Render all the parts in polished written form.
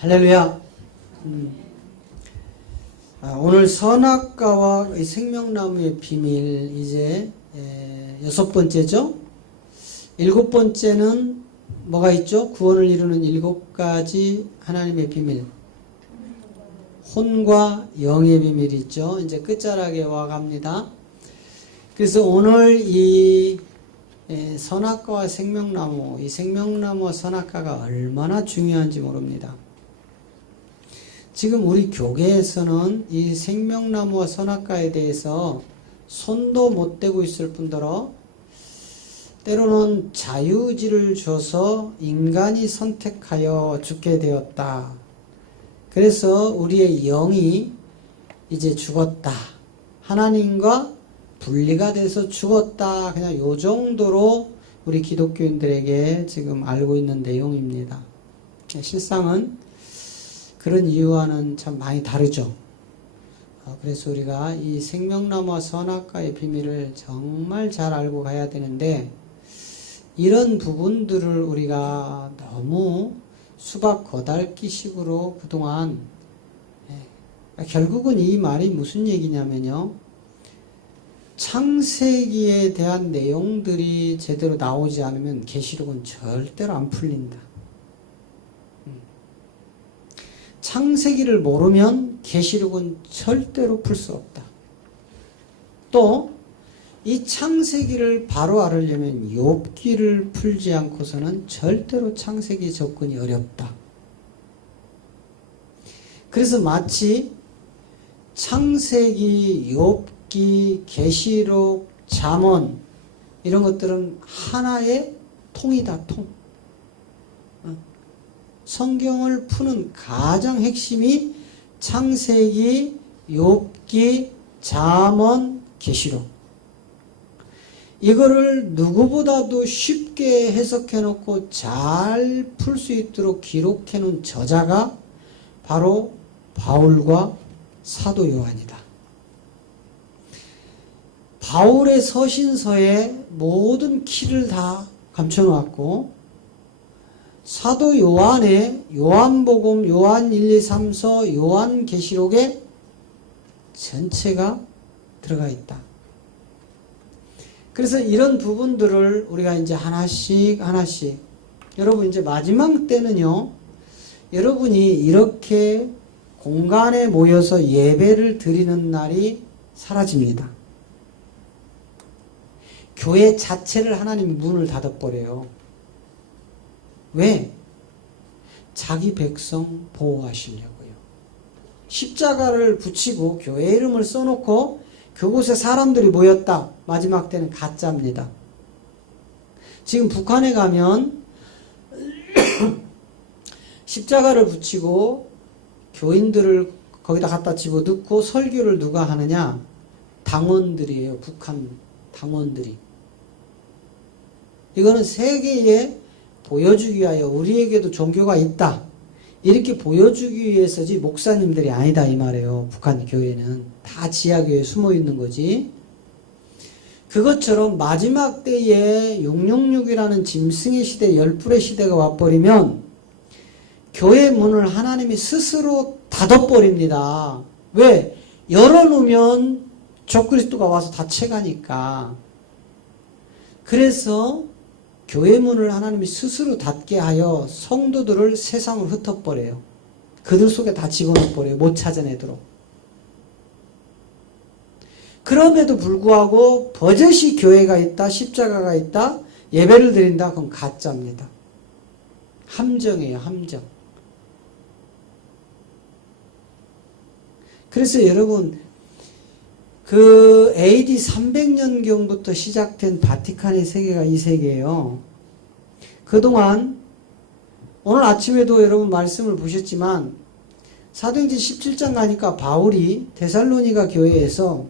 할렐루야. 오늘 선악과와 생명나무의 비밀 이제 6번째죠. 7번째는 뭐가 있죠? 구원을 이루는 7가지 하나님의 비밀. 혼과 영의 비밀이 있죠. 이제 끝자락에 와 갑니다. 그래서 오늘 이 선악과와 생명나무, 이 생명나무와 선악과가 얼마나 중요한지 모릅니다. 지금 우리 교계에서는 이 생명나무와 선악과에 대해서 손도 못 대고 있을 뿐더러 때로는 자유의지를 줘서 인간이 선택하여 죽게 되었다. 그래서 우리의 영이 이제 죽었다. 하나님과 분리가 돼서 죽었다. 그냥 요 정도로 우리 기독교인들에게 지금 알고 있는 내용입니다. 실상은 그런 이유와는 참 많이 다르죠. 그래서 우리가 이 생명나무와 선악과의 비밀을 정말 잘 알고 가야 되는데, 이런 부분들을 우리가 너무 수박 거달기식으로 그동안, 결국은 이 말이 무슨 얘기냐면요, 창세기에 대한 내용들이 제대로 나오지 않으면 계시록은 절대로 안 풀린다. 창세기를 모르면 계시록은 절대로 풀 수 없다. 또 이 창세기를 바로 알으려면 욥기를 풀지 않고서는 절대로 창세기 접근이 어렵다. 그래서 마치 창세기, 욥기, 계시록, 잠언 이런 것들은 하나의 통이다, 통. 성경을 푸는 가장 핵심이 창세기, 욥기, 잠언, 계시록. 이거를 누구보다도 쉽게 해석해 놓고 잘 풀 수 있도록 기록해 놓은 저자가 바로 바울과 사도 요한이다. 바울의 서신서에 모든 키를 다 감춰 놓았고, 사도 요한의 요한복음, 요한 1, 2, 3서, 요한계시록에 전체가 들어가 있다. 그래서 이런 부분들을 우리가 이제 하나씩 여러분 이제 마지막 때는요, 여러분이 이렇게 공간에 모여서 예배를 드리는 날이 사라집니다. 교회 자체를 하나님이 문을 닫아버려요. 왜? 자기 백성 보호하시려고요. 십자가를 붙이고 교회 이름을 써놓고 그곳에 사람들이 모였다. 마지막 때는 가짜입니다. 지금 북한에 가면 십자가를 붙이고 교인들을 거기다 갖다 집어넣고 설교를 누가 하느냐? 당원들이에요. 북한 당원들이. 이거는 세계에 보여주기 위하여 우리에게도 종교가 있다. 이렇게 보여주기 위해서지 목사님들이 아니다 이 말이에요. 북한 교회는 다 지하교회에 숨어 있는 거지. 그것처럼 마지막 때에 666이라는 짐승의 시대, 열불의 시대가 와버리면 교회 문을 하나님이 스스로 닫아버립니다. 왜? 열어놓으면 적그리스도가 와서 다 채가니까. 그래서 교회 문을 하나님이 스스로 닫게 하여 성도들을 세상으로 흩어버려요. 그들 속에 다 집어넣어버려요. 못 찾아내도록. 그럼에도 불구하고 버젓이 교회가 있다, 십자가가 있다, 예배를 드린다, 그건 가짜입니다. 함정이에요, 함정. 그래서 여러분, 그 AD 300년경부터 시작된 바티칸의 세계가 이 세계예요. 그동안 오늘 아침에도 여러분 말씀을 보셨지만 사도행전 17장 가니까 바울이 데살로니가 교회에서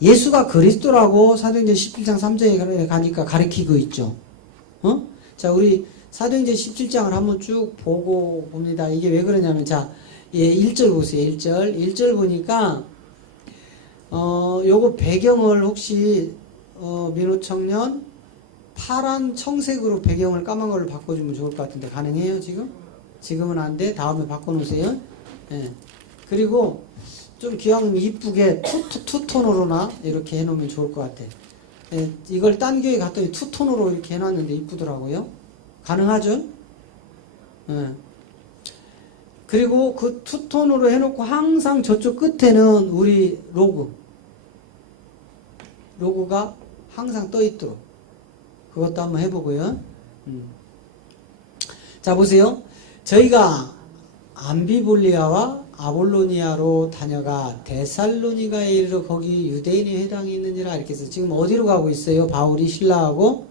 예수가 그리스도라고 사도행전 17장 3절에 가니까 가르치고 있죠. 자, 우리 사도행전 17장을 한번 쭉 보고 봅니다. 이게 왜 그러냐면, 자, 1절 보세요. 1절 보니까 요거 배경을 혹시 민호 청년 파란 청색으로 배경을 까만 걸로 바꿔주면 좋을 것 같은데 가능해요 지금? 지금은 안 돼. 다음에 바꿔놓으세요. 예. 그리고 좀 기왕 이쁘게 투톤으로나 이렇게 해놓으면 좋을 것 같아. 예. 이걸 딴 교회 갔더니 투톤으로 이렇게 해놨는데 이쁘더라고요. 가능하죠? 예. 그리고 그 투톤으로 해놓고 항상 저쪽 끝에는 우리 로고가 항상 떠 있도록 그것도 한번 해보고요. 자, 보세요. 저희가 암비볼리아와 아볼로니아로 다녀가 데살로니가에 이르러 거기 유대인의 회당이 있느니라 이렇게 해서 지금 어디로 가고 있어요? 바울이 신라하고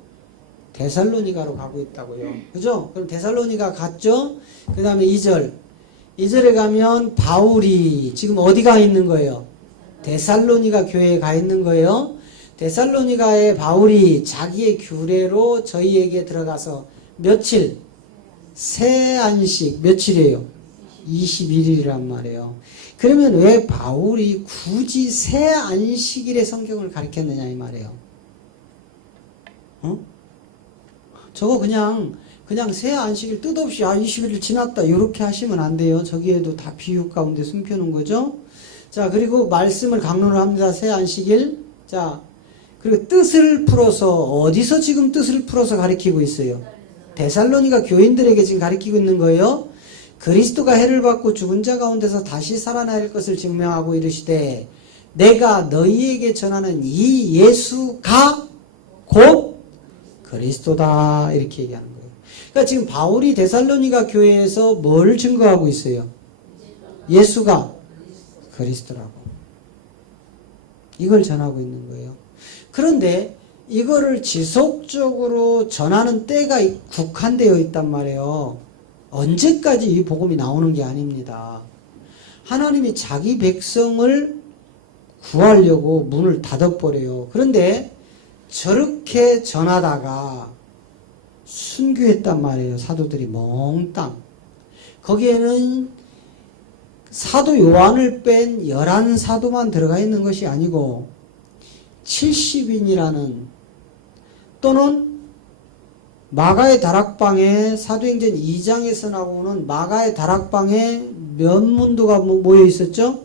데살로니가로 가고 있다고요. 그죠? 그럼 데살로니가 갔죠? 그 다음에 2절에 가면 바울이 지금 어디 가 있는 거예요? 데살로니가 교회에 가 있는 거예요. 데살로니가에 바울이 자기의 규례로 저희에게 들어가서 며칠? 새 안식 며칠이에요? 21일이란 말이에요. 그러면 왜 바울이 굳이 새 안식일의 성경을 가르쳤느냐 이 말이에요. 저거 그냥 새 안식일 뜻없이 21일 지났다 이렇게 하시면 안 돼요. 저기에도 다 비유 가운데 숨겨놓은 거죠. 자, 그리고 말씀을 강론을 합니다. 새 안식일. 자, 그리고 뜻을 풀어서 어디서 지금 뜻을 풀어서 가르치고 있어요? 데살로니가 교인들에게 지금 가르치고 있는 거예요. 그리스도가 해를 받고 죽은 자 가운데서 다시 살아날 것을 증명하고 이르시되 내가 너희에게 전하는 이 예수가 곧 그리스도다 이렇게 얘기하는 거예요. 그러니까 지금 바울이 데살로니가 교회에서 뭘 증거하고 있어요? 예수가 그리스도라고. 이걸 전하고 있는 거예요. 그런데 이거를 지속적으로 전하는 때가 국한되어 있단 말이에요. 언제까지 이 복음이 나오는 게 아닙니다. 하나님이 자기 백성을 구하려고 문을 닫아버려요. 그런데 저렇게 전하다가 순교했단 말이에요. 사도들이 몽땅. 거기에는 사도 요한을 뺀 11사도만 들어가 있는 것이 아니고 70인이라는 또는 마가의 다락방에 사도행전 2장에서 나오는 마가의 다락방에 몇 문도가 모여 있었죠?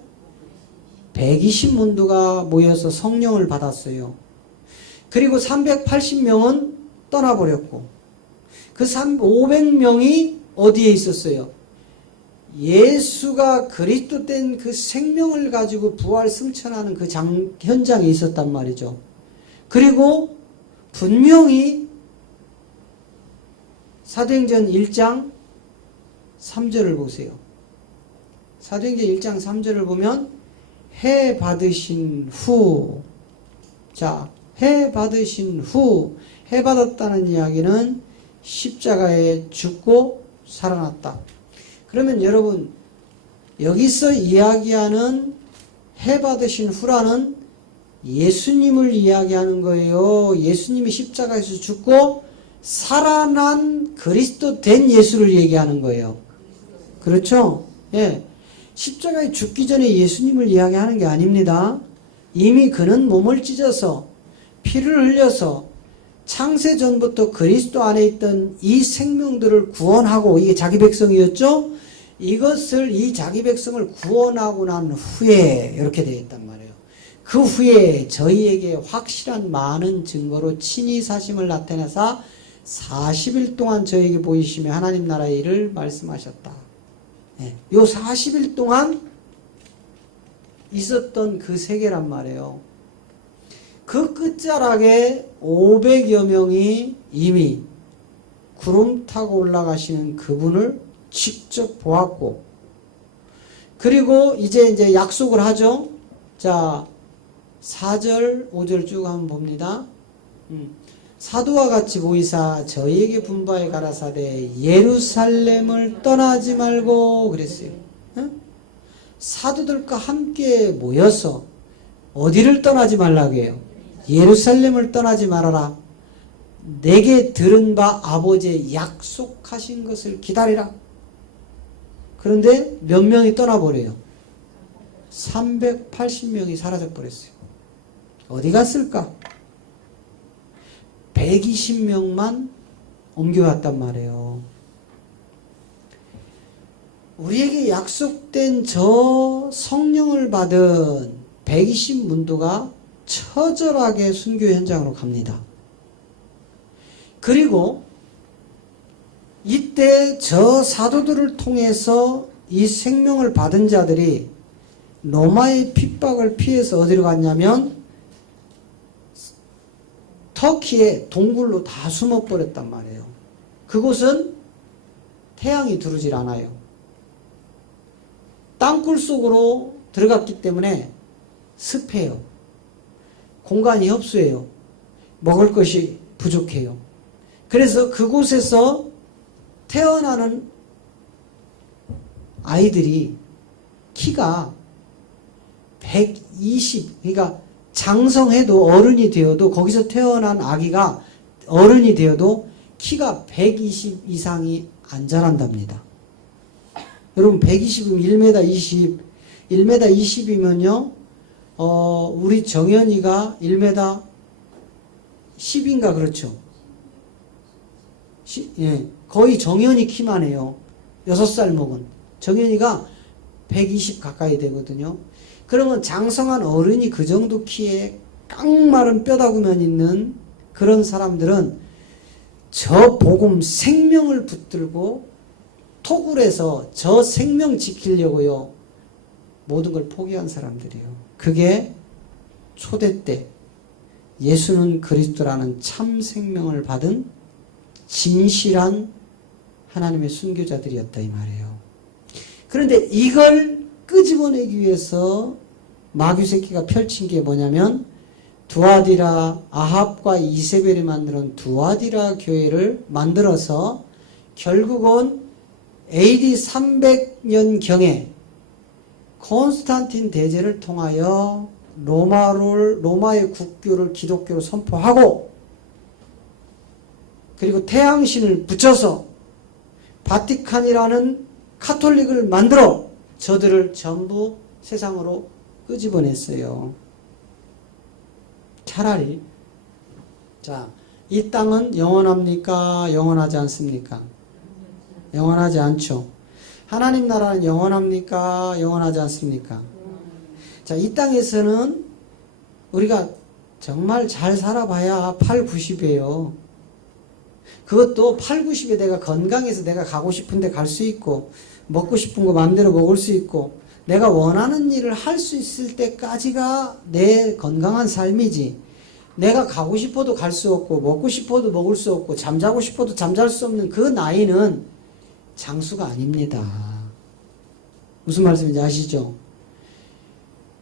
120문도가 모여서 성령을 받았어요. 그리고 380명은 떠나버렸고 그 500명이 어디에 있었어요? 예수가 그리스도 된 그 생명을 가지고 부활 승천하는 그 현장에 있었단 말이죠. 그리고 분명히 사도행전 1장 3절을 보세요. 사도행전 1장 3절을 보면 해 받으신 후, 자, 해 받으신 후, 해 받았다는 이야기는 십자가에 죽고 살아났다. 그러면 여러분 여기서 이야기하는 해 받으신 후라는 예수님을 이야기하는 거예요. 예수님이 십자가에서 죽고 살아난 그리스도 된 예수를 얘기하는 거예요. 그렇죠? 예. 십자가에 죽기 전에 예수님을 이야기하는 게 아닙니다. 이미 그는 몸을 찢어서 피를 흘려서 창세 전부터 그리스도 안에 있던 이 생명들을 구원하고 이게 자기 백성이었죠? 이것을 이 자기 백성을 구원하고 난 후에 이렇게 되어 있단 말이에요. 그 후에 저희에게 확실한 많은 증거로 친히 사심을 나타내사 40일 동안 저에게 보이시며 하나님 나라의 일을 말씀하셨다. 네. 요 40일 동안 있었던 그 세계란 말이에요. 그 끝자락에 500여 명이 이미 구름 타고 올라가시는 그분을 직접 보았고, 그리고 이제 약속을 하죠. 자, 4절, 5절 쭉 한번 봅니다. 사도와 같이 보이사 저희에게 분바에 가라사대 예루살렘을 떠나지 말고 그랬어요. 사도들과 함께 모여서 어디를 떠나지 말라고 해요? 예루살렘을 떠나지 말아라. 내게 들은 바 아버지의 약속하신 것을 기다리라. 그런데 몇 명이 떠나버려요? 380명이 사라져버렸어요. 어디 갔을까? 120명만 옮겨갔단 말이에요. 우리에게 약속된 저 성령을 받은 120문도가 처절하게 순교 현장으로 갑니다. 그리고 이때 저 사도들을 통해서 이 생명을 받은 자들이 로마의 핍박을 피해서 어디로 갔냐면 터키의 동굴로 다 숨어버렸단 말이에요. 그곳은 태양이 두르질 않아요. 땅굴 속으로 들어갔기 때문에 습해요. 공간이 협소해요. 먹을 것이 부족해요. 그래서 그곳에서 태어나는 아이들이 키가 120, 그러니까 장성해도 어른이 되어도 거기서 태어난 아기가 어른이 되어도 키가 120 이상이 안 자란답니다. 여러분 120이면 1m 20, 1m 20이면요 우리 정연이가 1m 10인가 그렇죠? 예, 거의 정연이 키만 해요. 6살 먹은 정연이가 120 가까이 되거든요. 그러면 장성한 어른이 그 정도 키에 깡마른 뼈다구면 있는 그런 사람들은 저 복음 생명을 붙들고 토굴에서 저 생명 지키려고요 모든 걸 포기한 사람들이에요. 그게 초대 때 예수는 그리스도라는 참 생명을 받은 진실한 하나님의 순교자들이었다 이 말이에요. 그런데 이걸 끄집어내기 위해서 마귀 새끼가 펼친 게 뭐냐면 두아디라, 아합과 이세벨이 만드는 두아디라 교회를 만들어서 결국은 AD 300년경에 콘스탄틴 대제를 통하여 로마의 국교를 기독교로 선포하고 그리고 태양신을 붙여서 바티칸이라는 카톨릭을 만들어 저들을 전부 세상으로 끄집어냈어요. 차라리 자, 이 땅은 영원합니까? 영원하지 않습니까? 영원하지 않죠. 하나님 나라는 영원합니까? 영원하지 않습니까? 자, 이 땅에서는 우리가 정말 잘 살아봐야 8, 90이에요. 그것도 8, 90에 내가 건강해서 내가 가고 싶은데 갈 수 있고 먹고 싶은 거 마음대로 먹을 수 있고 내가 원하는 일을 할 수 있을 때까지가 내 건강한 삶이지. 내가 가고 싶어도 갈 수 없고 먹고 싶어도 먹을 수 없고 잠자고 싶어도 잠잘 수 없는 그 나이는 장수가 아닙니다. 무슨 말씀인지 아시죠?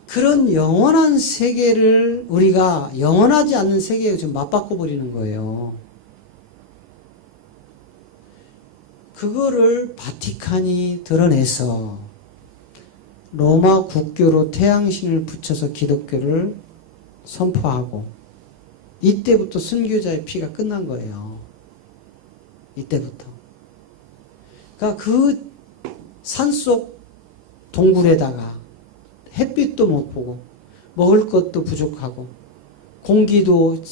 그런 영원한 세계를 우리가 영원하지 않는 세계에 좀 맞바꿔버리는 거예요. 그거를 바티칸이 드러내서 로마 국교로 태양신을 붙여서 기독교를 선포하고 이때부터 순교자의 피가 끝난 거예요. 이때부터. 그러니까 그 산속 동굴에다가 햇빛도 못 보고 먹을 것도 부족하고 공기도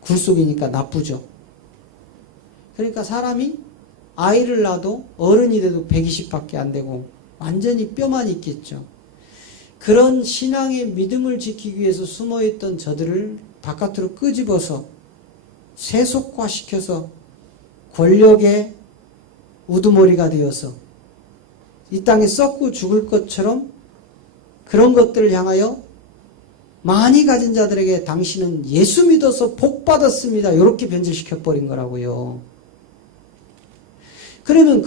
굴속이니까 나쁘죠. 그러니까 사람이 아이를 낳아도 어른이 돼도 120밖에 안 되고 완전히 뼈만 있겠죠. 그런 신앙의 믿음을 지키기 위해서 숨어있던 저들을 바깥으로 끄집어서 세속화시켜서 권력의 우두머리가 되어서 이 땅에 썩고 죽을 것처럼 그런 것들을 향하여 많이 가진 자들에게 당신은 예수 믿어서 복 받았습니다. 이렇게 변질시켜버린 거라고요. 그러면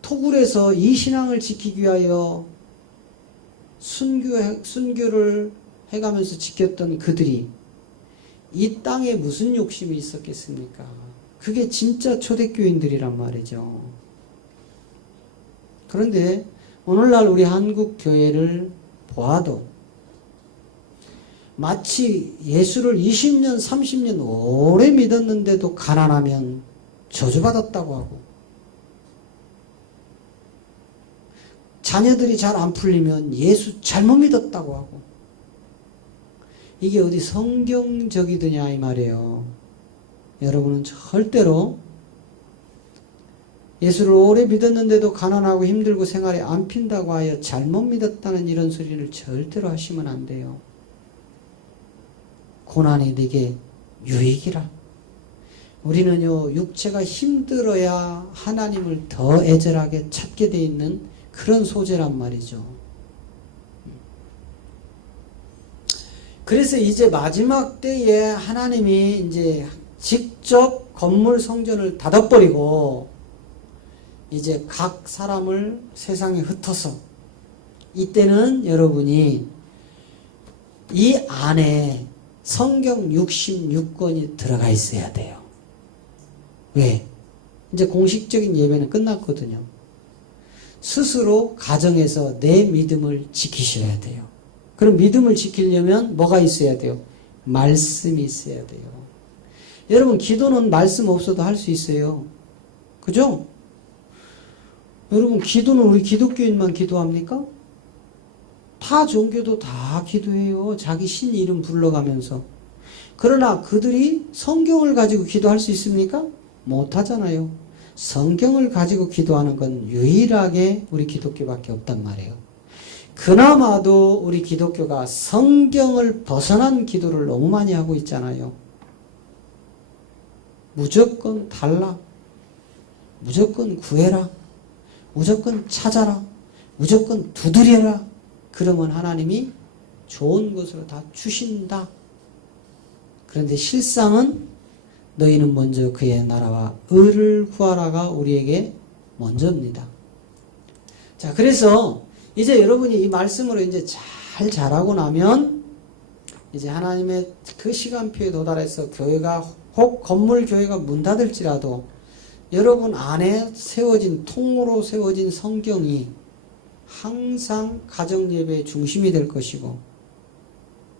토굴에서 이 신앙을 지키기 위하여 순교를 해가면서 지켰던 그들이 이 땅에 무슨 욕심이 있었겠습니까? 그게 진짜 초대교인들이란 말이죠. 그런데 오늘날 우리 한국 교회를 보아도 마치 예수를 20년, 30년 오래 믿었는데도 가난하면 저주받았다고 하고 자녀들이 잘 안 풀리면 예수 잘못 믿었다고 하고 이게 어디 성경적이더냐 이 말이에요. 여러분은 절대로 예수를 오래 믿었는데도 가난하고 힘들고 생활이 안 핀다고 하여 잘못 믿었다는 이런 소리를 절대로 하시면 안 돼요. 고난이 네게 유익이라. 우리는요, 육체가 힘들어야 하나님을 더 애절하게 찾게 돼 있는 그런 소재란 말이죠. 그래서 이제 마지막 때에 하나님이 이제 직접 건물 성전을 닫아버리고 이제 각 사람을 세상에 흩어서 이때는 여러분이 이 안에 성경 66권이 들어가 있어야 돼요. 왜? 이제 공식적인 예배는 끝났거든요. 스스로 가정에서 내 믿음을 지키셔야 돼요. 그럼 믿음을 지키려면 뭐가 있어야 돼요? 말씀이 있어야 돼요. 여러분, 기도는 말씀 없어도 할 수 있어요. 그죠? 여러분, 기도는 우리 기독교인만 기도합니까? 타 종교도 다 기도해요. 자기 신 이름 불러가면서. 그러나 그들이 성경을 가지고 기도할 수 있습니까? 못하잖아요. 성경을 가지고 기도하는 건 유일하게 우리 기독교밖에 없단 말이에요. 그나마도 우리 기독교가 성경을 벗어난 기도를 너무 많이 하고 있잖아요. 무조건 달라. 무조건 구해라. 무조건 찾아라. 무조건 두드려라. 그러면 하나님이 좋은 것으로 다 주신다. 그런데 실상은 너희는 먼저 그의 나라와 의를 구하라가 우리에게 먼저입니다. 자, 그래서 이제 여러분이 이 말씀으로 이제 잘 자라고 나면 이제 하나님의 그 시간표에 도달해서 교회가 혹 건물 교회가 문 닫을지라도 여러분 안에 세워진 통으로 세워진 성경이 항상 가정 예배의 중심이 될 것이고,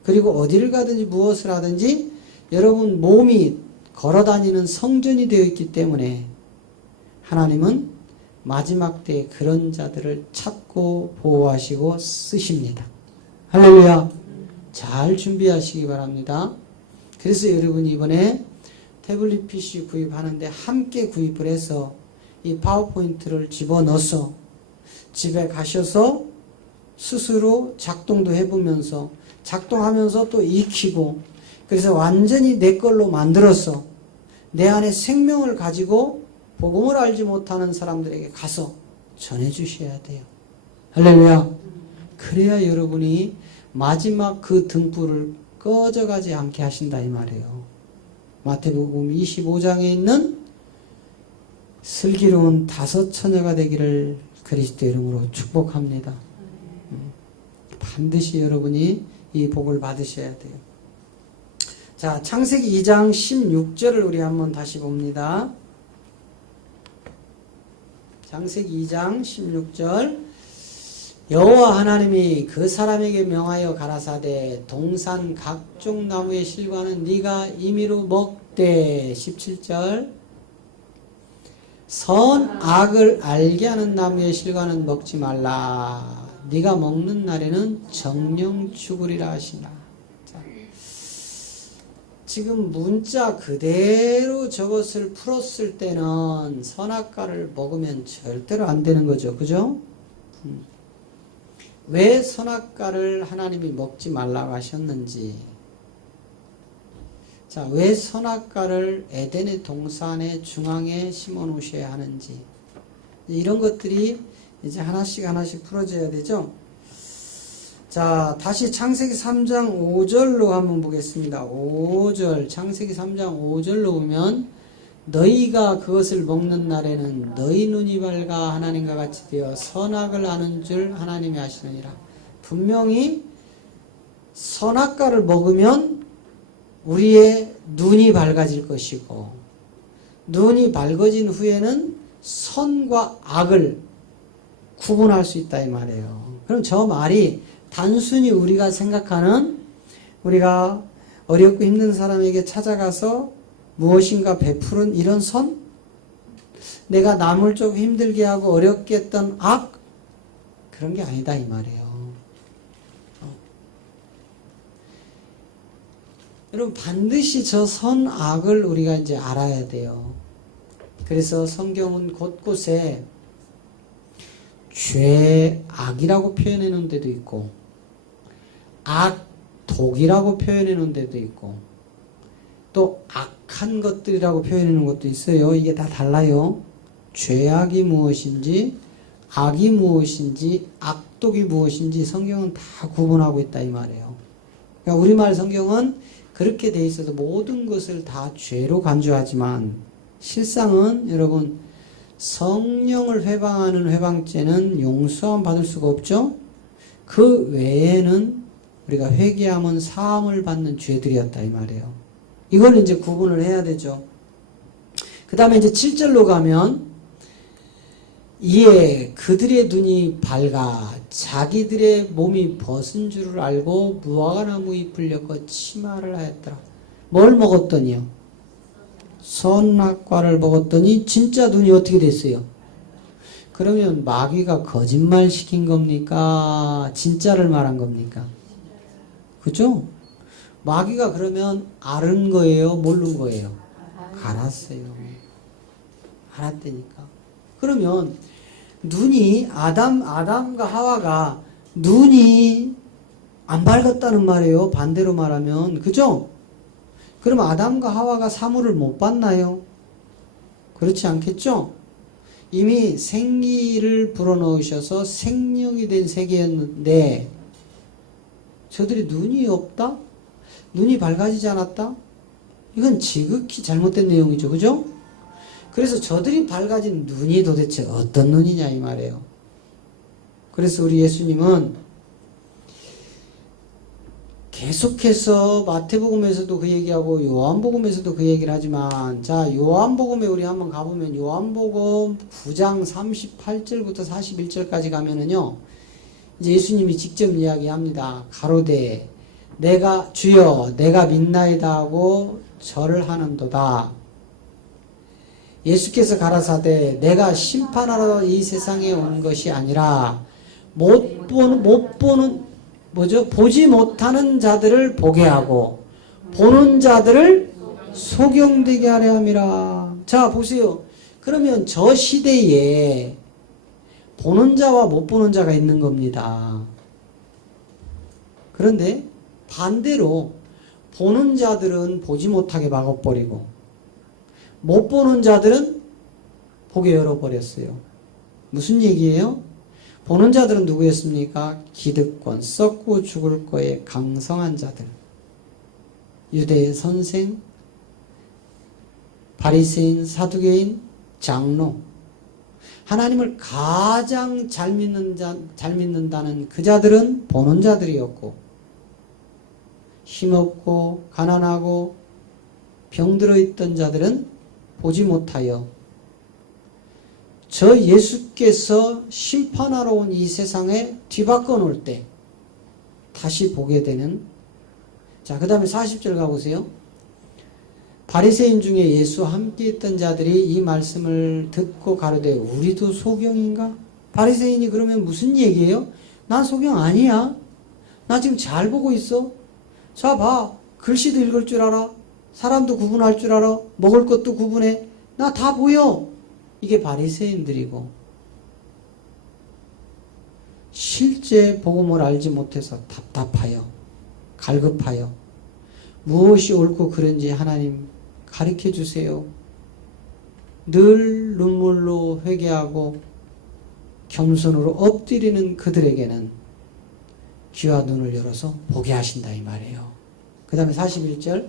그리고 어디를 가든지 무엇을 하든지 여러분 몸이 걸어다니는 성전이 되어 있기 때문에 하나님은 마지막 때에 그런 자들을 찾고 보호하시고 쓰십니다. 할렐루야. 잘 준비하시기 바랍니다. 그래서 여러분이 이번에 태블릿 PC 구입하는데 함께 구입을 해서 이 파워포인트를 집어넣어서 집에 가셔서 스스로 작동도 해보면서 작동하면서 또 익히고, 그래서 완전히 내 걸로 만들어서 내 안에 생명을 가지고 복음을 알지 못하는 사람들에게 가서 전해주셔야 돼요. 할렐루야. 그래야 여러분이 마지막 그 등불을 꺼져가지 않게 하신다 이 말이에요. 마태복음 25장에 있는 슬기로운 5 처녀가 되기를 그리스도 이름으로 축복합니다. 반드시 여러분이 이 복을 받으셔야 돼요. 자, 창세기 2장 16절을 우리 한번 다시 봅니다. 창세기 2장 16절. 여호와 하나님이 그 사람에게 명하여 가라사대 동산 각종 나무의 실과는 네가 임의로 먹되. 17절. 선악을 알게 하는 나무의 실과는 먹지 말라. 네가 먹는 날에는 정령 죽으리라 하시나. 자, 지금 문자 그대로 저것을 풀었을 때는 선악과를 먹으면 절대로 안 되는 거죠. 그죠? 왜 선악과를 하나님이 먹지 말라고 하셨는지, 자, 왜 선악과를 에덴의 동산의 중앙에 심어 놓으셔야 하는지, 이런 것들이 이제 하나씩 하나씩 풀어져야 되죠. 자, 다시 창세기 3장 5절로 한번 보겠습니다. 5절, 창세기 3장 5절로 보면 너희가 그것을 먹는 날에는 너희 눈이 밝아 하나님과 같이 되어 선악을 아는 줄 하나님이 아시느니라. 분명히 선악과를 먹으면 우리의 눈이 밝아질 것이고, 눈이 밝아진 후에는 선과 악을 구분할 수 있다 이 말이에요. 그럼 저 말이 단순히 우리가 생각하는, 우리가 어렵고 힘든 사람에게 찾아가서 무엇인가 베푸는 이런 선? 내가 남을 좀 힘들게 하고 어렵게 했던 악? 그런 게 아니다 이 말이에요. 여러분, 반드시 저 선악을 우리가 이제 알아야 돼요. 그래서 성경은 곳곳에 죄, 악이라고 표현해 놓은 데도 있고 악, 독이라고 표현해 놓은 데도 있고 또 악한 것들이라고 표현해 놓은 것도 있어요. 이게 다 달라요. 죄악이 무엇인지 악이 무엇인지 악독이 무엇인지 성경은 다 구분하고 있다 이 말이에요. 그러니까 우리말 성경은 그렇게 돼 있어서 모든 것을 다 죄로 간주하지만 실상은 여러분 성령을 회방하는 회방죄는 용서함 받을 수가 없죠. 그 외에는 우리가 회개하면 사함을 받는 죄들이었다 이 말이에요. 이걸 이제 구분을 해야 되죠. 그 다음에 이제 7절로 가면 이에 그들의 눈이 밝아 자기들의 몸이 벗은 줄을 알고 무화과나무 잎을 엮어 치마를 하였더라. 뭘 먹었더니요? 선악과를 먹었더니 진짜 눈이 어떻게 됐어요? 그러면 마귀가 거짓말 시킨 겁니까? 진짜를 말한 겁니까? 그죠? 마귀가 그러면 알은 거예요? 모르는 거예요? 알았어요. 알았다니까. 그러면 눈이 아담과 하와가 눈이 안 밝았다는 말이에요. 반대로 말하면. 그죠? 그럼 아담과 하와가 사물을 못 봤나요? 그렇지 않겠죠? 이미 생기를 불어넣으셔서 생명이 된 세계였는데 저들이 눈이 없다? 눈이 밝아지지 않았다? 이건 지극히 잘못된 내용이죠. 그죠? 그래서 저들이 밝아진 눈이 도대체 어떤 눈이냐 이 말이에요. 그래서 우리 예수님은 계속해서 마태복음에서도 그 얘기하고 요한복음에서도 그 얘기를 하지만 자 요한복음에 우리 한번 가보면 요한복음 9장 38절부터 41절까지 가면은요 이제 예수님이 직접 이야기합니다. 가로되 내가 주여 내가 믿나이다 하고 절을 하는도다. 예수께서 가라사대 내가 심판하러 이 세상에 온 것이 아니라 보지 못하는 자들을 보게 하고 보는 자들을 소경되게 하려 함이라. 자 보세요. 그러면 저 시대에 보는 자와 못 보는 자가 있는 겁니다. 그런데 반대로 보는 자들은 보지 못하게 막아버리고 못 보는 자들은 보게 열어버렸어요. 무슨 얘기예요? 보는 자들은 누구였습니까? 기득권, 썩고 죽을 거에 강성한 자들. 유대의 선생, 바리새인, 사두개인, 장로. 하나님을 가장 잘 믿는다는 그 자들은 보는 자들이었고 힘없고 가난하고 병들어 있던 자들은 보지 못하여 저 예수께서 심판하러 온 이 세상에 뒤바꿔 놓을 때 다시 보게 되는. 자, 그 다음에 40절 가보세요. 바리새인 중에 예수와 함께 있던 자들이 이 말씀을 듣고 가로되 우리도 소경인가? 바리새인이 그러면 무슨 얘기예요? 난 소경 아니야. 나 지금 잘 보고 있어. 자, 봐. 글씨도 읽을 줄 알아. 사람도 구분할 줄 알아. 먹을 것도 구분해. 나 다 보여. 이게 바리새인들이고 실제 복음을 알지 못해서 답답하여 갈급하여 무엇이 옳고 그른지 하나님 가르쳐 주세요. 늘 눈물로 회개하고 겸손으로 엎드리는 그들에게는 귀와 눈을 열어서 보게 하신다 이 말이에요. 그 다음에 41절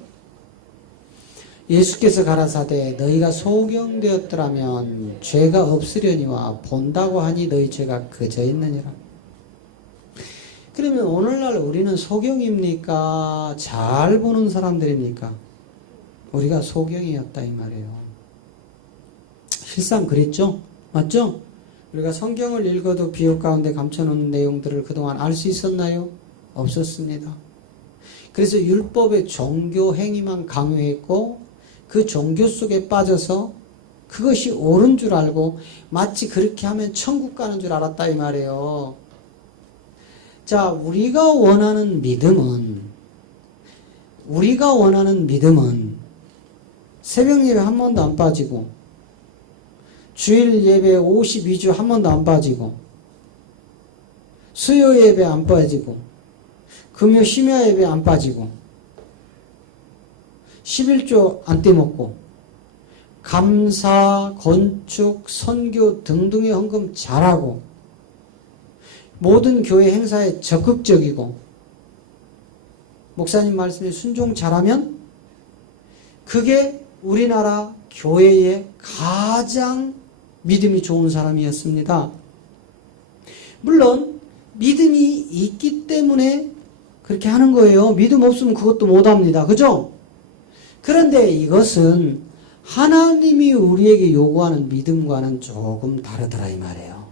예수께서 가라사대 너희가 소경되었더라면 죄가 없으려니와 본다고 하니 너희 죄가 그저 있느니라. 그러면 오늘날 우리는 소경입니까? 잘 보는 사람들입니까? 우리가 소경이었다 이 말이에요. 실상 그랬죠? 맞죠? 우리가 성경을 읽어도 비옥 가운데 감춰놓은 내용들을 그동안 알 수 있었나요? 없었습니다. 그래서 율법의 종교 행위만 강요했고 그 종교 속에 빠져서 그것이 옳은 줄 알고 마치 그렇게 하면 천국 가는 줄 알았다 이 말이에요. 자, 우리가 원하는 믿음은 새벽 예배 한 번도 안 빠지고 주일 예배 52주 한 번도 안 빠지고, 수요 예배 안 빠지고, 금요 심야 예배 안 빠지고, 11조 안 떼먹고, 감사, 건축, 선교 등등의 헌금 잘하고, 모든 교회 행사에 적극적이고, 목사님 말씀에 순종 잘하면 그게 우리나라 교회의 가장 믿음이 좋은 사람이었습니다. 물론 믿음이 있기 때문에 그렇게 하는 거예요. 믿음 없으면 그것도 못합니다. 그죠? 그런데 이것은 하나님이 우리에게 요구하는 믿음과는 조금 다르더라 이 말이에요.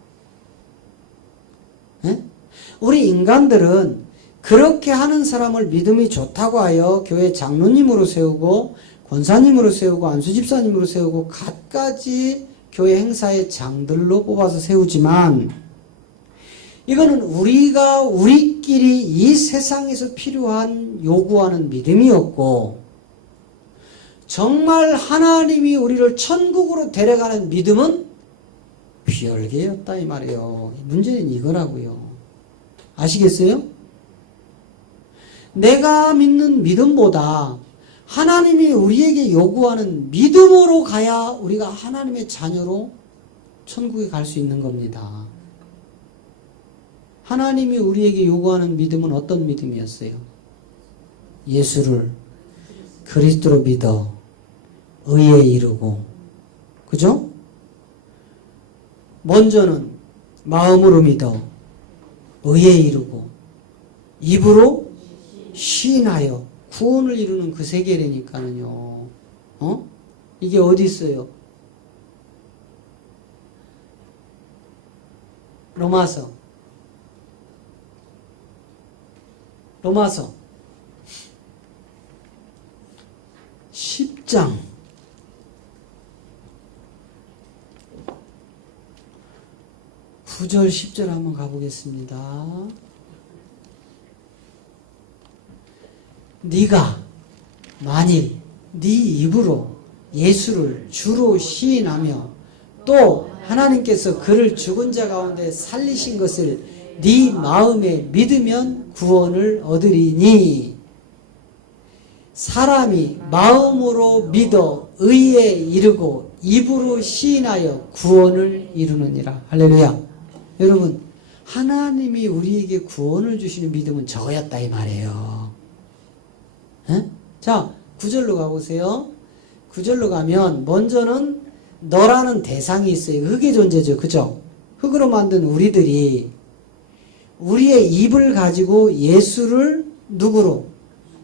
네? 우리 인간들은 그렇게 하는 사람을 믿음이 좋다고 하여 교회 장로님으로 세우고 권사님으로 세우고 안수집사님으로 세우고 갖가지 교회 행사의 장들로 뽑아서 세우지만, 이거는 우리가 우리끼리 이 세상에서 필요한 요구하는 믿음이었고, 정말 하나님이 우리를 천국으로 데려가는 믿음은 별개였다 이 말이에요. 문제는 이거라고요. 아시겠어요? 내가 믿는 믿음보다 하나님이 우리에게 요구하는 믿음으로 가야 우리가 하나님의 자녀로 천국에 갈 수 있는 겁니다. 하나님이 우리에게 요구하는 믿음은 어떤 믿음이었어요? 예수를 그리스도로 믿어 의에 이르고, 그죠? 먼저는 마음으로 믿어 의에 이르고, 입으로 시인하여 구원을 이루는 그 세계라니까는요. 이게 어디 있어요? 로마서 10장 9절 10절 한번 가보겠습니다. 네가 만일 네 입으로 예수를 주로 시인하며 또 하나님께서 그를 죽은 자 가운데 살리신 것을 네 마음에 믿으면 구원을 얻으리니, 사람이 마음으로 믿어 의에 이르고 입으로 시인하여 구원을 이루느니라. 할렐루야. 여러분, 하나님이 우리에게 구원을 주시는 믿음은 저거였다 이 말이에요. 에? 자, 9절로 가보세요. 9절로 가면 먼저는 너라는 대상이 있어요. 흙의 존재죠. 그죠? 흙으로 만든 우리들이 우리의 입을 가지고 예수를 누구로?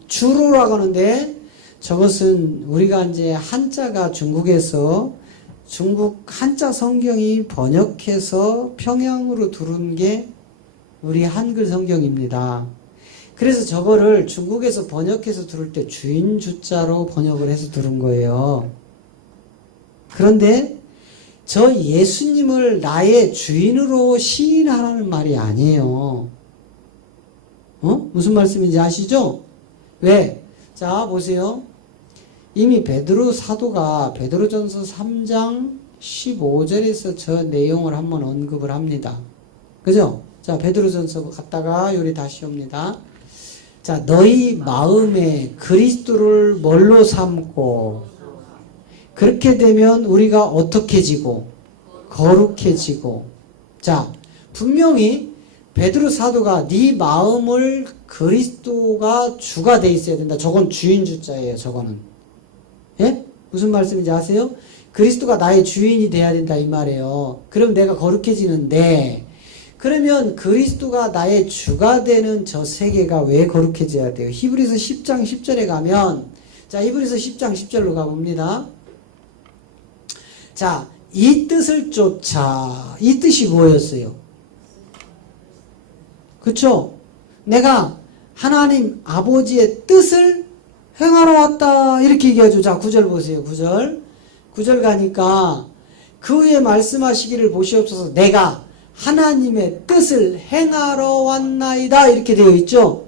주로라고 하는데, 저것은 우리가 이제 한자가 중국에서 중국 한자 성경이 번역해서 평양으로 들은 게 우리 한글 성경입니다. 그래서 저거를 중국에서 번역해서 들을 때 주인 주자로 번역을 해서 들은 거예요. 그런데 저 예수님을 나의 주인으로 시인하라는 말이 아니에요. 무슨 말씀인지 아시죠? 왜? 자, 보세요. 이미 베드로 사도가 베드로전서 3장 15절에서 저 내용을 한번 언급을 합니다. 그죠? 자, 베드로전서 갔다가 요리 다시 옵니다. 자, 너희 마음에 그리스도를 뭘로 삼고, 그렇게 되면 우리가 어떻게 지고 거룩해지고. 자, 분명히 베드로 사도가 네 마음을 그리스도가 주가 돼 있어야 된다. 저건 주인 주자예요. 저거는. 예? 무슨 말씀인지 아세요? 그리스도가 나의 주인이 돼야 된다 이 말이에요. 그럼 내가 거룩해지는데, 그러면 그리스도가 나의 주가 되는 저 세계가 왜 거룩해져야 돼요? 히브리서 10장 10절에 가면, 자, 히브리서 10장 10절로 가봅니다. 자, 이 뜻을 쫓아. 이 뜻이 뭐였어요? 그쵸? 내가 하나님 아버지의 뜻을 행하러 왔다. 이렇게 얘기하죠. 자, 9절 보세요. 9절. 9절 가니까 그 후에 말씀하시기를 보시옵소서 내가 하나님의 뜻을 행하러 왔나이다. 이렇게 되어 있죠.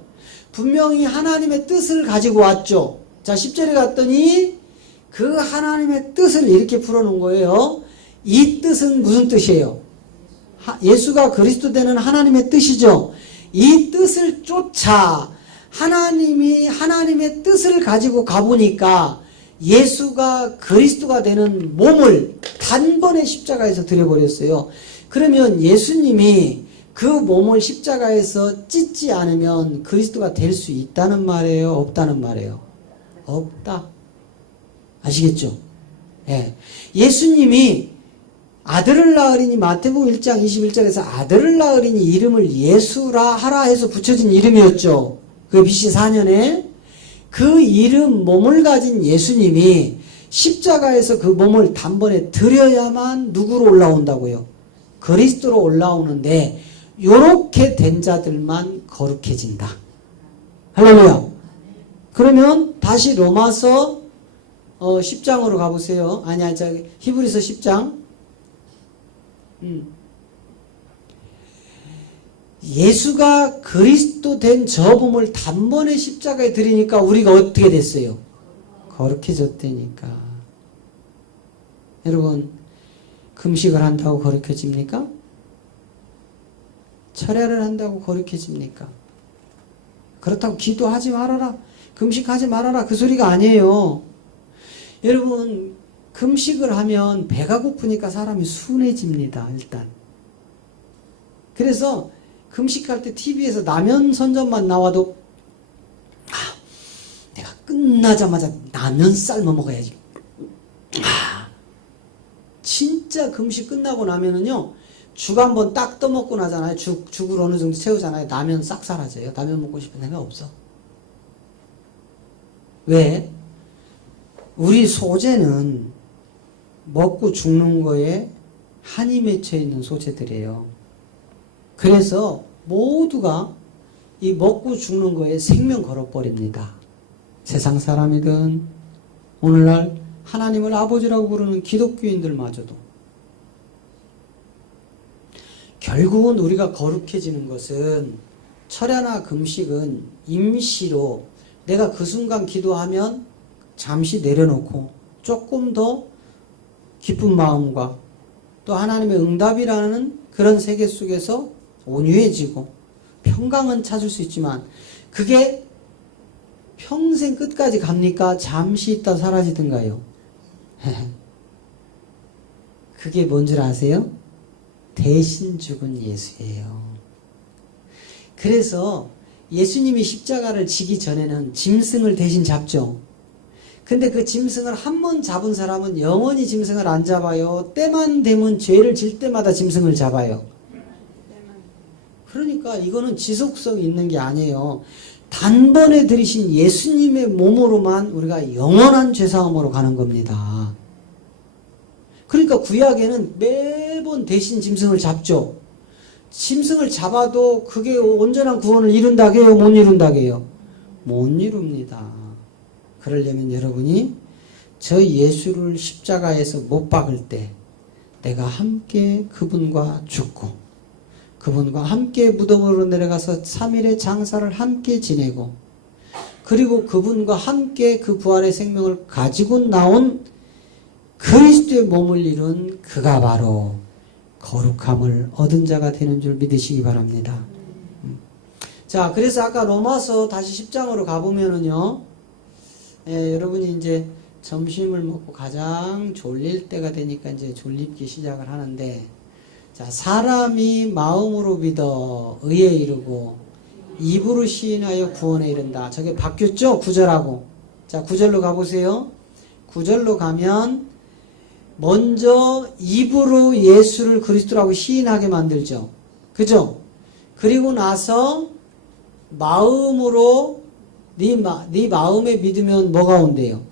분명히 하나님의 뜻을 가지고 왔죠. 자, 10절에 갔더니 그 하나님의 뜻을 이렇게 풀어놓은 거예요. 이 뜻은 무슨 뜻이에요? 예수가 그리스도 되는 하나님의 뜻이죠. 이 뜻을 쫓아 하나님의 뜻을 가지고 가보니까 예수가 그리스도가 되는 몸을 단번에 십자가에서 드려버렸어요. 그러면 예수님이 그 몸을 십자가에서 찢지 않으면 그리스도가 될 수 있다는 말이에요? 없다는 말이에요? 없다. 아시겠죠? 예. 예수님이 아들을 낳으리니 마태복음 1장 21절에서 아들을 낳으리니 이름을 예수라 하라 해서 붙여진 이름이었죠. 그 BC 4년에 그 이름 몸을 가진 예수님이 십자가에서 그 몸을 단번에 드려야만 누구로 올라온다고요? 그리스도로 올라오는데 요렇게 된 자들만 거룩해진다. 할렐루야. 그러면 다시 로마서 10장으로 가보세요. 아니야, 저기 히브리서 10장. 예수가 그리스도 된 저 몸을 단번에 십자가에 드리니까 우리가 어떻게 됐어요? 거룩해졌다니까. 여러분, 금식을 한다고 거룩해집니까? 철야를 한다고 거룩해집니까? 그렇다고 기도하지 말아라, 금식하지 말아라, 그 소리가 아니에요. 여러분, 금식을 하면 배가 고프니까 사람이 순해집니다. 일단. 그래서 금식할 때 TV에서 라면 선전만 나와도 내가 끝나자마자 라면 삶아 먹어야지. 진짜 금식 끝나고 나면은요, 죽 한번 딱 떠먹고 나잖아요. 죽을 어느 정도 채우잖아요. 라면 싹 사라져요. 라면 먹고 싶은 생각 없어. 왜? 우리 소재는 먹고 죽는 거에 한이 맺혀 있는 소재들이에요. 그래서 모두가 이 먹고 죽는 거에 생명 걸어버립니다. 세상 사람이든 오늘날 하나님을 아버지라고 부르는 기독교인들마저도. 결국은 우리가 거룩해지는 것은 철야나 금식은 임시로 내가 그 순간 기도하면 잠시 내려놓고 조금 더 기쁜 마음과 또 하나님의 응답이라는 그런 세계 속에서 온유해지고 평강은 찾을 수 있지만 그게 평생 끝까지 갑니까? 잠시 있다 사라지든가요? 그게 뭔 줄 아세요? 대신 죽은 예수예요. 그래서 예수님이 십자가를 지기 전에는 짐승을 대신 잡죠. 근데 그 짐승을 한 번 잡은 사람은 영원히 짐승을 안 잡아요. 때만 되면 죄를 질 때마다 짐승을 잡아요. 그러니까 이거는 지속성이 있는 게 아니에요. 단번에 들이신 예수님의 몸으로만 우리가 영원한 죄사함으로 가는 겁니다. 그러니까 구약에는 매번 대신 짐승을 잡죠. 짐승을 잡아도 그게 온전한 구원을 이룬다게요? 못 이룬다게요? 못 이룹니다. 그러려면 여러분이 저 예수를 십자가에서 못 박을 때 내가 함께 그분과 죽고 그분과 함께 무덤으로 내려가서 3일의 장사를 함께 지내고 그리고 그분과 함께 그 부활의 생명을 가지고 나온 그리스도의 몸을 이룬 그가 바로 거룩함을 얻은 자가 되는 줄 믿으시기 바랍니다. 자, 그래서 아까 로마서 다시 10장으로 가보면은요, 여러분이 이제 점심을 먹고 가장 졸릴 때가 되니까 이제 졸립기 시작을 하는데, 자, 사람이 마음으로 믿어 의에 이르고 입으로 시인하여 구원에 이른다. 저게 바뀌었죠? 9절하고. 자, 9절로 가보세요. 9절로 가면 먼저 입으로 예수를 그리스도라고 시인하게 만들죠. 그죠? 그리고 나서 마음으로 네 마음에 믿으면 뭐가 온대요?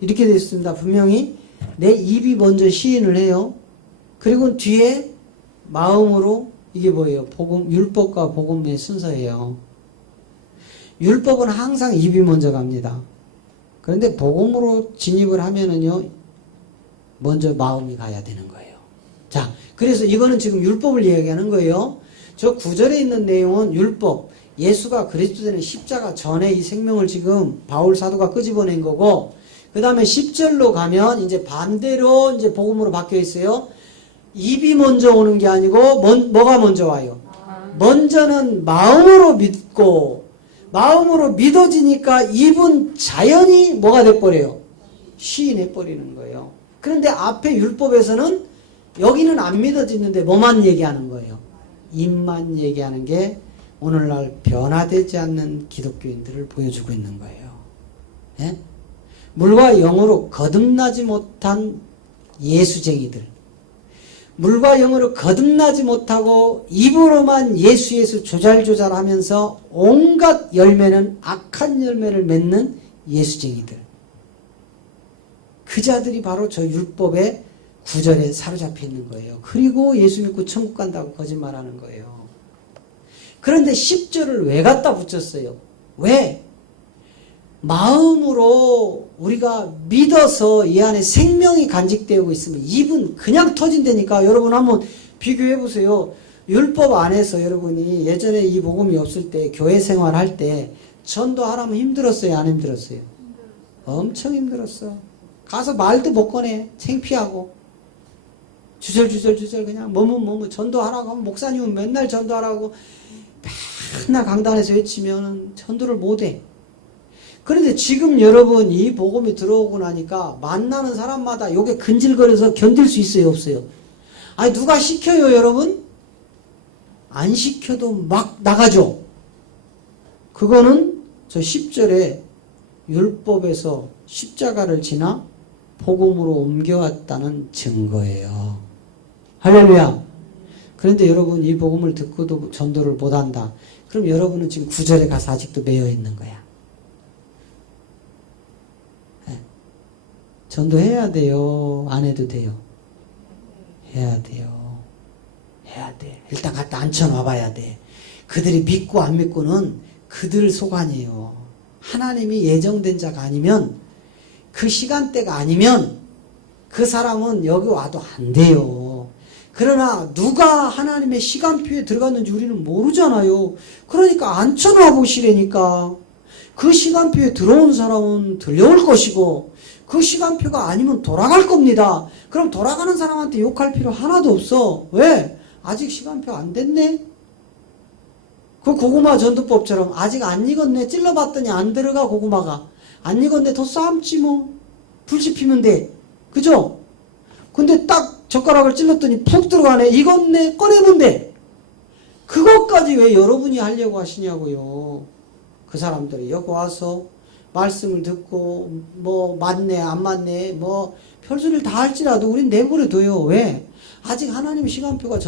이렇게 되어 있습니다. 분명히 내 입이 먼저 시인을 해요. 그리고 뒤에 마음으로 이게 뭐예요? 복음, 율법과 복음의 순서예요. 율법은 항상 입이 먼저 갑니다. 그런데 복음으로 진입을 하면은요, 먼저 마음이 가야 되는 거예요. 자, 그래서 이거는 지금 율법을 이야기하는 거예요. 저 9절에 있는 내용은 율법, 예수가 그리스도 되는 십자가 전에 이 생명을 지금 바울 사도가 끄집어낸 거고, 그 다음에 10절로 가면 이제 반대로 이제 복음으로 바뀌어 있어요. 입이 먼저 오는 게 아니고 뭐가 먼저 와요? 먼저는 마음으로 믿고 마음으로 믿어지니까 입은 자연히 뭐가 돼버려요? 시인해버리는 거예요. 그런데 앞에 율법에서는 여기는 안 믿어지는데 뭐만 얘기하는 거예요? 입만 얘기하는 게 오늘날 변화되지 않는 기독교인들을 보여주고 있는 거예요. 예? 물과 영으로 거듭나지 못한 예수쟁이들, 물과 영으로 거듭나지 못하고 입으로만 예수 예수 조잘조잘하면서 온갖 열매는 악한 열매를 맺는 예수쟁이들, 그 자들이 바로 저 율법의 구절에 사로잡혀 있는 거예요. 그리고 예수 믿고 천국 간다고 거짓말하는 거예요. 그런데 10절을 왜 갖다 붙였어요? 왜? 마음으로 우리가 믿어서 이 안에 생명이 간직되고 있으면 입은 그냥 터진다니까. 여러분 한번 비교해 보세요. 율법 안에서 여러분이 예전에 이 복음이 없을 때 교회 생활할 때 전도하라면 힘들었어요? 안 힘들었어요? 엄청 힘들었어. 가서 말도 못 꺼내. 창피하고 주절주절 그냥 뭐뭐 전도하라고 하면 목사님은 맨날 전도하라고 맨날 강단에서 외치면 전도를 못해. 그런데 지금 여러분 이 복음이 들어오고 나니까 만나는 사람마다 요게 근질거려서 견딜 수 있어요, 없어요? 아니 누가 시켜요, 여러분? 안 시켜도 막 나가죠. 그거는 저 10절에 율법에서 십자가를 지나 복음으로 옮겨왔다는 증거예요. 할렐루야. 그런데 여러분 이 복음을 듣고도 전도를 못한다. 그럼 여러분은 지금 9절에 가서 아직도 매여 있는 거야. 전도해야 돼요? 안 해도 돼요? 해야 돼요. 해야 돼. 일단 갖다 앉혀놔 봐야 돼. 그들이 믿고 안 믿고는 그들 소관이에요. 하나님이 예정된 자가 아니면, 그 시간대가 아니면 그 사람은 여기 와도 안 돼요. 그러나 누가 하나님의 시간표에 들어갔는지 우리는 모르잖아요. 그러니까 앉혀놔 보시라니까. 그 시간표에 들어온 사람은 들려올 것이고 그 시간표가 아니면 돌아갈 겁니다. 그럼 돌아가는 사람한테 욕할 필요 하나도 없어. 왜? 아직 시간표 안 됐네? 그 고구마 전도법처럼 아직 안 익었네. 찔러봤더니 안 들어가. 고구마가 안 익었네. 더 삶지 뭐. 불 지피면 돼. 그죠? 근데 딱 젓가락을 찔렀더니 푹 들어가네. 익었네. 꺼내면 돼. 그것까지 왜 여러분이 하려고 하시냐고요. 그 사람들이 여기 와서 말씀을 듣고 뭐 맞네 안 맞네 뭐 별소리를 다 할지라도 우린 내버려둬요. 왜? 아직 하나님 시간표가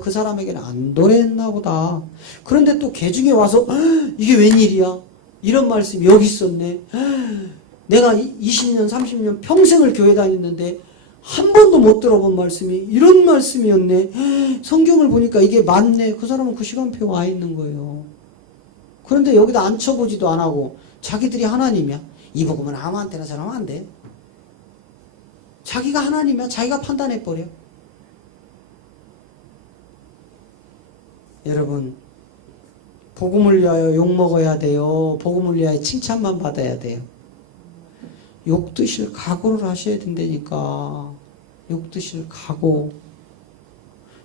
그 사람에게는 안 도래했나 보다. 그런데 또 개 중에 와서 이게 웬일이야? 이런 말씀이 여기 있었네. 내가 20년 30년 평생을 교회 다녔는데 한 번도 못 들어본 말씀이 이런 말씀이었네. 성경을 보니까 이게 맞네. 그 사람은 그 시간표가 와 있는 거예요. 그런데 여기다 앉혀보지도 안 하고 자기들이 하나님이야. 이 복음은 아무한테나 전하면 안 돼. 자기가 하나님이야. 자기가 판단해버려. 여러분 복음을 위하여 욕먹어야 돼요? 복음을 위하여 칭찬만 받아야 돼요? 욕 드실 각오를 하셔야 된다니까. 욕 드실 각오.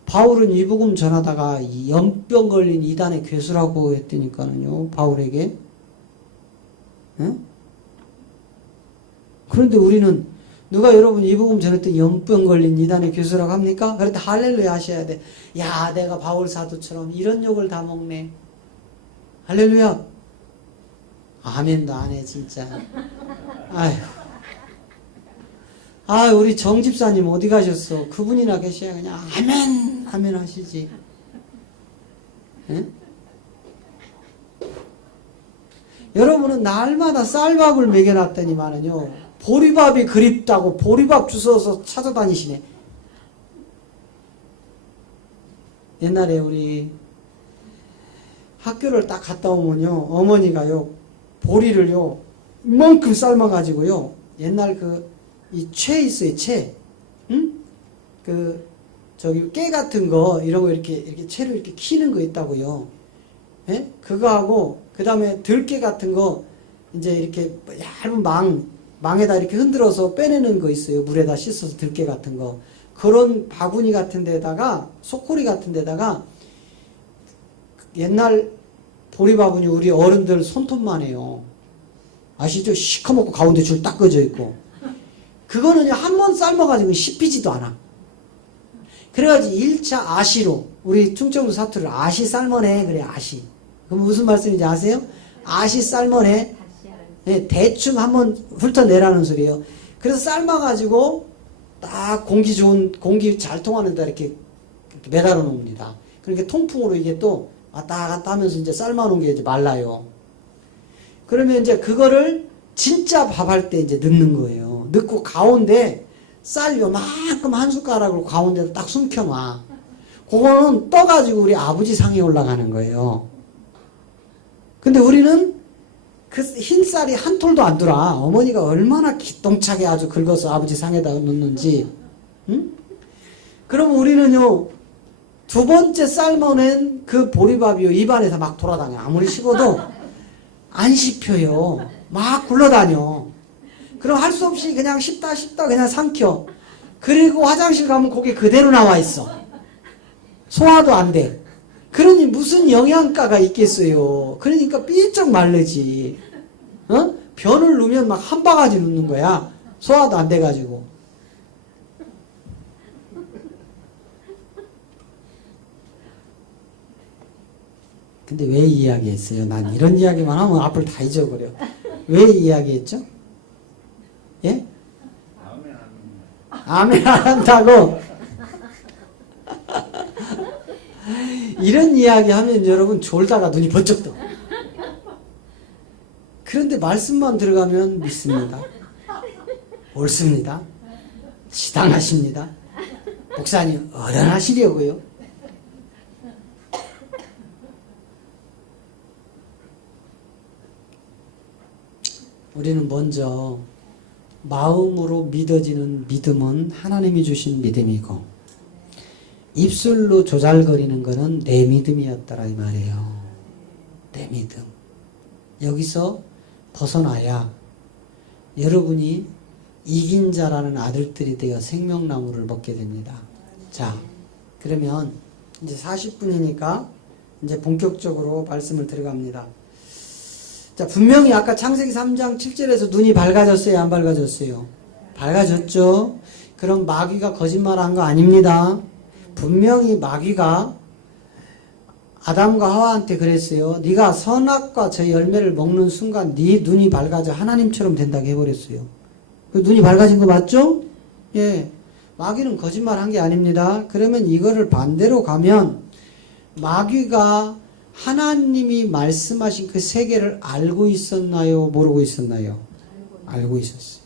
바울은 이 복음 전하다가 연병 걸린 이단의 괴수라고 했다니까요. 바울에게. 응? 그런데 우리는 누가 여러분 이 복음 전했더니 연병 걸린 이단의 괴수라고 합니까? 그럴 때 할렐루야 하셔야 돼. 야, 내가 바울 사도처럼 이런 욕을 다 먹네. 할렐루야. 아멘도 안 해 진짜. 아휴. 아, 우리 정 집사님 어디 가셨어? 그분이나 계셔야 그냥 아멘 아멘 하시지. 응? 여러분은 날마다 쌀밥을 먹여놨더니만은요 보리밥이 그립다고 보리밥 주워서 찾아다니시네. 옛날에 우리 학교를 딱 갔다 오면요 어머니가요 보리를요 이만큼 삶아가지고요 옛날 이 채 있어요, 채. 응? 깨 같은 거, 이런 거 이렇게 채로 이렇게 키는 거 있다고요. 예? 그거하고, 그 다음에 들깨 같은 거, 이제 이렇게 얇은 망, 망에다 이렇게 흔들어서 빼내는 거 있어요. 물에다 씻어서 들깨 같은 거. 그런 바구니 같은 데다가, 소쿠리 같은 데다가, 옛날 보리바구니 우리 어른들 손톱만 해요. 아시죠? 시커멓고 가운데 줄 딱 꺼져 있고. 그거는요, 한 번 삶아가지고 씹히지도 않아. 그래가지고 1차 아시로, 우리 충청도 사투를 아시 삶아내. 그래, 아시. 그럼 무슨 말씀인지 아세요? 아시 삶아내. 네, 대충 한번 훑어내라는 소리예요. 그래서 삶아가지고 딱 공기 좋은, 공기 잘 통하는 데 이렇게 매달아 놓습니다. 그러니까 통풍으로 이게 또 왔다 갔다 하면서 이제 삶아놓은 게 이제 말라요. 그러면 이제 그거를 진짜 밥할 때 이제 넣는 거예요. 넣고 가운데 쌀 요만큼 한 숟가락으로 가운데다 딱 숨겨놔. 그거는 떠가지고 우리 아버지 상에 올라가는 거예요. 근데 우리는 그 흰 쌀이 한 톨도 안 들어. 어머니가 얼마나 기똥차게 아주 긁어서 아버지 상에다 넣는지. 응? 그럼 우리는요, 두 번째 삶아낸 그 보리밥이요, 입안에서 막 돌아다녀. 아무리 씹어도 안 씹혀요. 막 굴러다녀. 그럼 할 수 없이 그냥 씹다 그냥 삼켜. 그리고 화장실 가면 그게 그대로 나와 있어. 소화도 안 돼. 그러니 무슨 영양가가 있겠어요. 그러니까 삐쩍 마르지. 어? 변을 누면 막 한 바가지 눕는 거야. 소화도 안 돼가지고. 근데 왜 이야기했어요? 난 이런 이야기만 하면 앞을 다 잊어버려. 왜 이야기했죠? 예? 아멘 안 한다고? 이런 이야기 하면 여러분 졸다가 눈이 번쩍 떠. 그런데 말씀만 들어가면 믿습니다. 옳습니다. 지당하십니다. 목사님 어련하시려고요. 우리는 먼저 마음으로 믿어지는 믿음은 하나님이 주신 믿음이고, 입술로 조잘거리는 것은 내 믿음이었더라 이 말이에요. 내 믿음. 여기서 벗어나야 여러분이 이긴 자라는 아들들이 되어 생명나무를 먹게 됩니다. 자, 그러면 이제 40분이니까 이제 본격적으로 말씀을 들어갑니다. 자, 분명히 아까 창세기 3장 7절에서 눈이 밝아졌어요? 안 밝아졌어요? 밝아졌죠? 그럼 마귀가 거짓말한 거 아닙니다. 분명히 마귀가 아담과 하와한테 그랬어요. 네가 선악과 저 열매를 먹는 순간 네 눈이 밝아져 하나님처럼 된다고 해버렸어요. 그 눈이 밝아진 거 맞죠? 예. 마귀는 거짓말한 게 아닙니다. 그러면 이거를 반대로 가면 마귀가 하나님이 말씀하신 그 세계를 알고 있었나요? 모르고 있었나요? 알고 있었어요.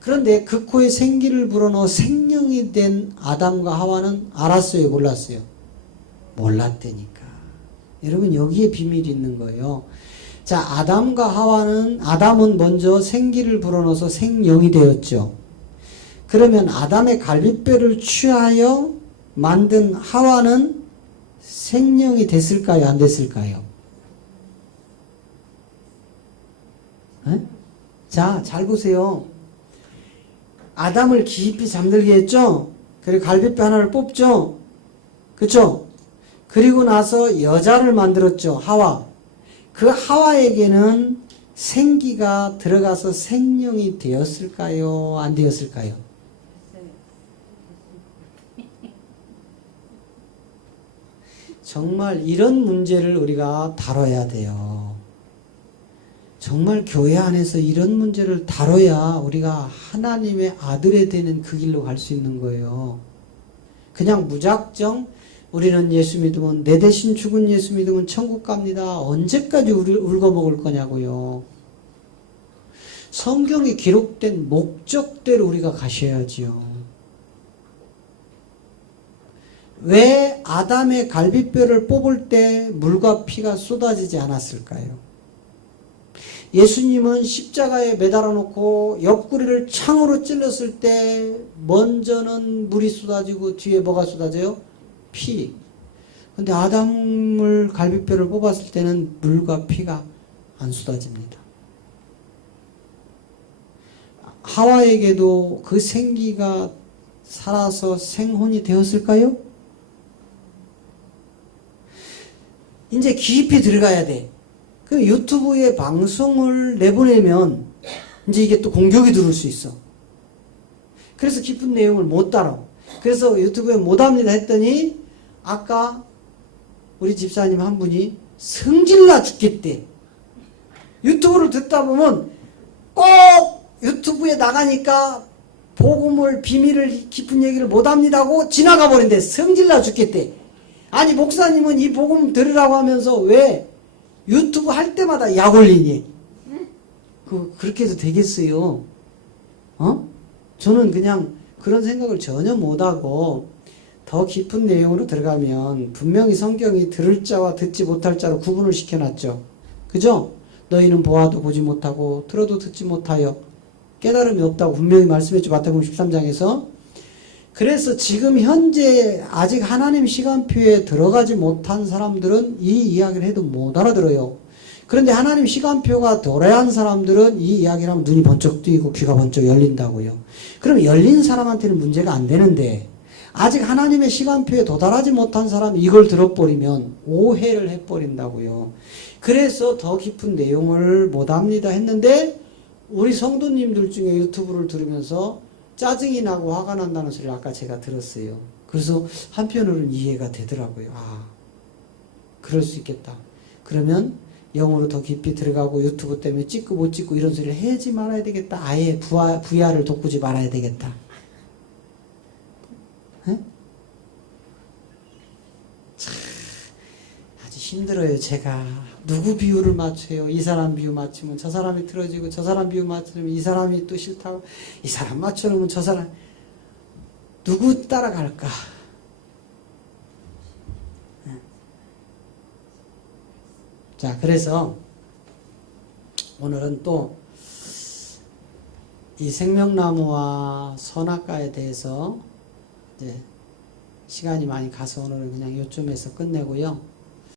그런데 그 코에 생기를 불어넣어 생명이 된 아담과 하와는 알았어요? 몰랐어요? 몰랐다니까. 여러분 여기에 비밀이 있는 거예요. 자, 아담은 먼저 생기를 불어넣어서 생명이 되었죠. 그러면 아담의 갈빗뼈를 취하여 만든 하와는 생명이 됐을까요? 안 됐을까요? 에? 자, 잘 보세요. 아담을 깊이 잠들게 했죠? 그리고 갈빗뼈 하나를 뽑죠? 그쵸? 그리고 나서 여자를 만들었죠. 하와. 그 하와에게는 생기가 들어가서 생명이 되었을까요? 안 되었을까요? 정말 이런 문제를 우리가 다뤄야 돼요. 정말 교회 안에서 이런 문제를 다뤄야 우리가 하나님의 아들이 되는 그 길로 갈 수 있는 거예요. 그냥 무작정 우리는 예수 믿으면, 내 대신 죽은 예수 믿으면 천국 갑니다. 언제까지 울고 먹을 거냐고요. 성경에 기록된 목적대로 우리가 가셔야지요. 왜 아담의 갈빗뼈를 뽑을 때 물과 피가 쏟아지지 않았을까요? 예수님은 십자가에 매달아 놓고 옆구리를 창으로 찔렀을 때 먼저는 물이 쏟아지고 뒤에 뭐가 쏟아져요? 피. 근데 아담을 갈빗뼈를 뽑았을 때는 물과 피가 안 쏟아집니다. 하와에게도 그 생기가 살아서 생혼이 되었을까요? 이제 깊이 들어가야 돼. 그 유튜브에 방송을 내보내면 이제 이게 또 공격이 들어올 수 있어. 그래서 깊은 내용을 못 따라. 그래서 유튜브에 못합니다 했더니 아까 우리 집사님 한 분이 성질나 죽겠대. 유튜브를 듣다 보면 꼭 유튜브에 나가니까 복음을 비밀을 깊은 얘기를 못합니다고 지나가 버린대. 성질나 죽겠대. 아니 목사님은 이 복음 들으라고 하면서 왜 유튜브 할 때마다 약 올리니? 그렇게 해도 되겠어요? 저는 그냥 그런 생각을 전혀 못하고 더 깊은 내용으로 들어가면 분명히 성경이 들을 자와 듣지 못할 자로 구분을 시켜놨죠. 그죠? 너희는 보아도 보지 못하고 들어도 듣지 못하여 깨달음이 없다고 분명히 말씀했죠. 마태복음 13장에서. 그래서 지금 현재 아직 하나님 시간표에 들어가지 못한 사람들은 이 이야기를 해도 못 알아들어요. 그런데 하나님 시간표가 도래한 사람들은 이 이야기를 하면 눈이 번쩍 뜨이고 귀가 번쩍 열린다고요. 그럼 열린 사람한테는 문제가 안 되는데 아직 하나님의 시간표에 도달하지 못한 사람이 이걸 들어버리면 오해를 해버린다고요. 그래서 더 깊은 내용을 못합니다 했는데 우리 성도님들 중에 유튜브를 들으면서 짜증이 나고 화가 난다는 소리를 아까 제가 들었어요. 그래서 한편으로는 이해가 되더라고요. 아, 그럴 수 있겠다. 그러면 영어로 더 깊이 들어가고 유튜브 때문에 찍고 못 찍고 이런 소리를 하지 말아야 되겠다. 아예 부야를 돋구지 말아야 되겠다. 에? 참 아주 힘들어요. 제가 누구 비유를 맞춰요. 이 사람 비유 맞추면 저 사람이 틀어지고 저 사람 비유 맞추면 이 사람이 또 싫다고 이 사람 맞춰놓으면 저 사람 누구 따라갈까? 자, 그래서 오늘은 또 이 생명나무와 선악과에 대해서 이제 시간이 많이 가서 오늘은 그냥 요쯤에서 끝내고요.